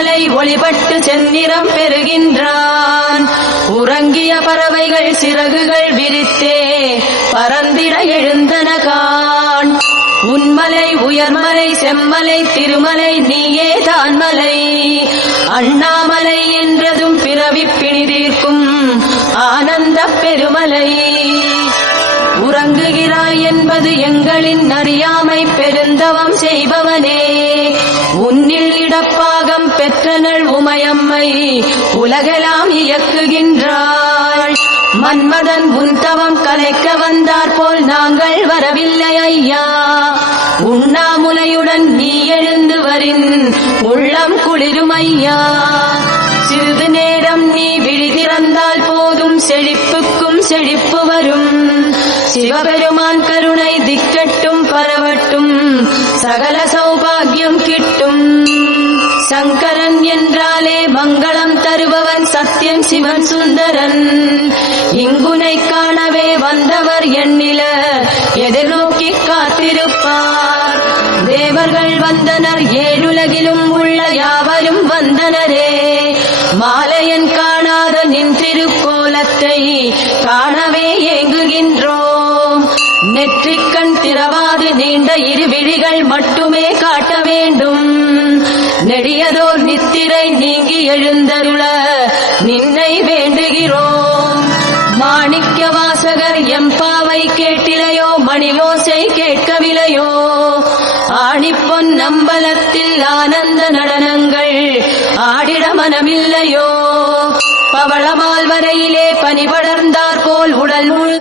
செம்மலை ஒளிபட்டு செந்நிறம் பெறுகின்றான். உறங்கிய பறவைகள் சிறகுகள் விரித்தே பறந்திட எழுந்தன காண். உன்மலை உயர்மலை செம்மலை திருமலை நீயே தான்மலை. அண்ணாமலை என்றதும் பிறவி பிணிதீர்க்கும் ஆனந்த பெருமலை. உறங்குகிறாய் என்பது எங்களின் அறியாமை பெருந்தவம் செய்பவனே. உன்னில் இடப்பாகம் பெற்றனள் உமையம்மை உலகெல்லாம் இயக்குகின்றாள். மன்மதன் உன் தவம் கலைக்க வந்தார் போல் நாங்கள் வரவில்லை ஐயா. உண்ணாமுலையுடன் நீ எழுந்து வரின் உள்ளம் குளிரும் ஐயா. சிறிது நேரம் நீ விழிதிறந்தால் போதும் செழிப்புக்கும் செழிப்பு வரும். சிவபெருமான் கருணை திக்கட்டும் பரவட்டும் சகல சௌபாகியம் கிட்டும். சங்கரன் என்றாலே மங்களம் தருபவன் சத்தியன் சிவன் சுந்தரன். இங்குனை காணவே வந்தவர் எண்ணில எதிர்நோக்கி காத்திருப்பார். தேவர்கள் வந்தனர் ஏழுலகிலும் உள்ள யாவரும் வந்தனரே. மாலையன் காணாத நின் திருக்கோலத்தை காணவே ஏங்குகின்றோம். நெற்றிக்கண் திறவாது நீண்ட இரு விழிகள் மட்டுமே காட்ட வேண்டும். நெடியதோர் நித்திரை நீங்கி எழுந்தருள நின்னை வேண்டுகிறோம். மாணிக்க வாசகர் எம்பாவை கேட்டிலையோ மணியோசை கேட்கவில்லையோ. ஆணிப்பொன் நம்பலத்தில் ஆனந்த நடனங்கள் ஆடிட மனமில்லையோ. பவளமால் வரையிலே பனி படர்ந்தார் போல் உடல் முழு